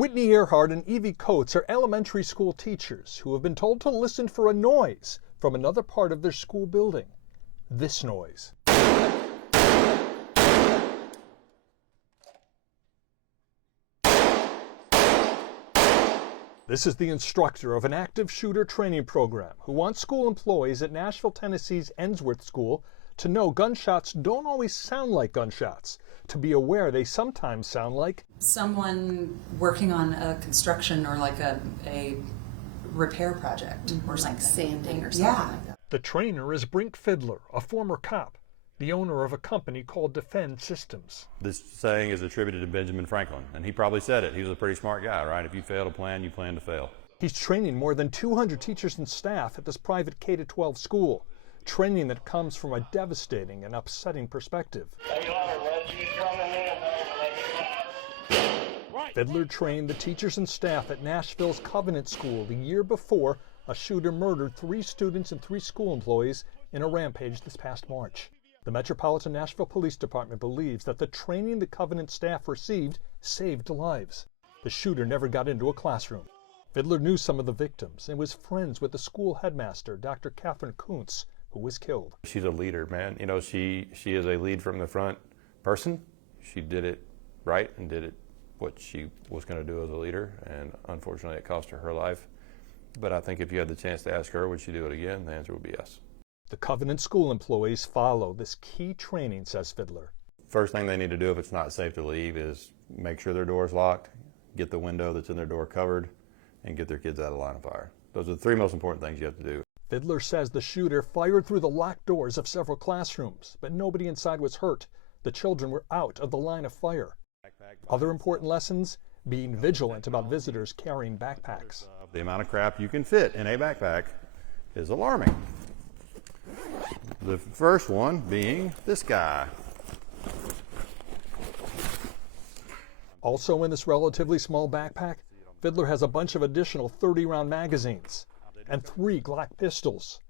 Whitney Earhart and Evie Coates are elementary school teachers who have been told to listen for a noise from another part of their school building. This noise. This is the instructor of an active shooter training program who wants school employees at Nashville, Tennessee's Ensworth School to know gunshots don't always sound like gunshots, to be aware they sometimes sound like someone working on a construction or like a repair project or something. Like sanding or something like that. The trainer is Brink Fiddler, a former cop, the owner of a company called Defend Systems. This saying is attributed to Benjamin Franklin, and he probably said it. He was a pretty smart guy, right? If you fail to plan, you plan to fail. He's training more than 200 teachers and staff at this private K-12 school, training that comes from a devastating and upsetting perspective. Fiddler trained the teachers and staff at Nashville's Covenant School the year before a shooter murdered 3 students and 3 school employees in a rampage this past March. The Metropolitan Nashville Police Department believes that the training the Covenant staff received saved lives. The shooter never got into a classroom. Fiddler knew some of the victims and was friends with the school headmaster, Dr. Catherine Kuntz, who was killed. She's a leader, man. You know, she is a lead from the front person. She did it right and did it what she was going to do as a leader, and unfortunately it cost her her life. But I think if you had the chance to ask her, would she do it again, the answer would be yes. The Covenant school employees follow this key training, says Fiddler. First thing they need to do if it's not safe to leave is make sure their door is locked, get the window that's in their door covered, and get their kids out of the line of fire. Those are the 3 most important things you have to do. Fiddler says the shooter fired through the locked doors of several classrooms, but nobody inside was hurt. The children were out of the line of fire. Other important lessons: being vigilant about visitors carrying backpacks. The amount of crap you can fit in a backpack is alarming. The first one being this guy. Also in this relatively small backpack, Fiddler has a bunch of additional 30-round magazines and 3 Glock pistols.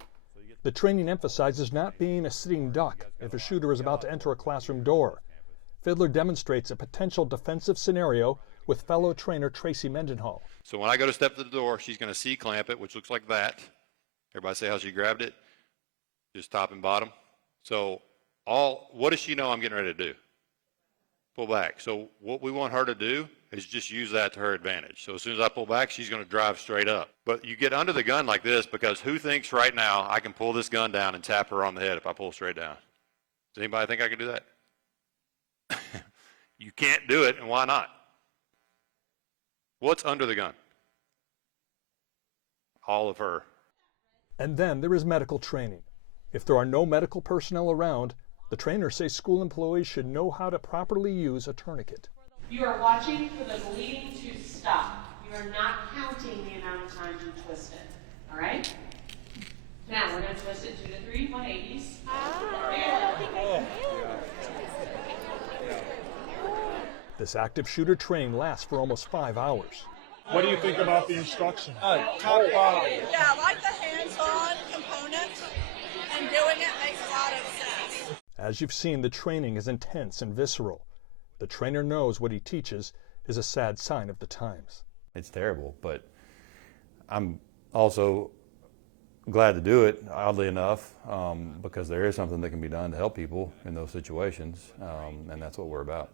The training emphasizes not being a sitting duck if a shooter is about to enter a classroom door. Fiddler demonstrates a potential defensive scenario with fellow trainer Tracy Mendenhall. So when I go to step to the door, she's going to C-clamp it, which looks like that. Everybody say how she grabbed it? Just top and bottom. So what does she know I'm getting ready to do? Pull back. So what we want her to do is just use that to her advantage. So as soon as I pull back, she's going to drive straight up. But you get under the gun like this because who thinks right now I can pull this gun down and tap her on the head if I pull straight down? Does anybody think I can do that? You can't do it, and why not? What's under the gun? All of her. And then there is medical training. If there are no medical personnel around, the trainers say school employees should know how to properly use a tourniquet. You are watching for the bleeding to stop. You are not counting the amount of times you twist it. All right? Now we're going to twist it 2 to 3 180s. This active shooter training lasts for almost 5 hours. What do you think about the instruction? Top quality. Yeah, I like the hands-on component, and doing it makes a lot of sense. As you've seen, the training is intense and visceral. The trainer knows what he teaches is a sad sign of the times. It's terrible, but I'm also glad to do it, oddly enough, because there is something that can be done to help people in those situations, and that's what we're about.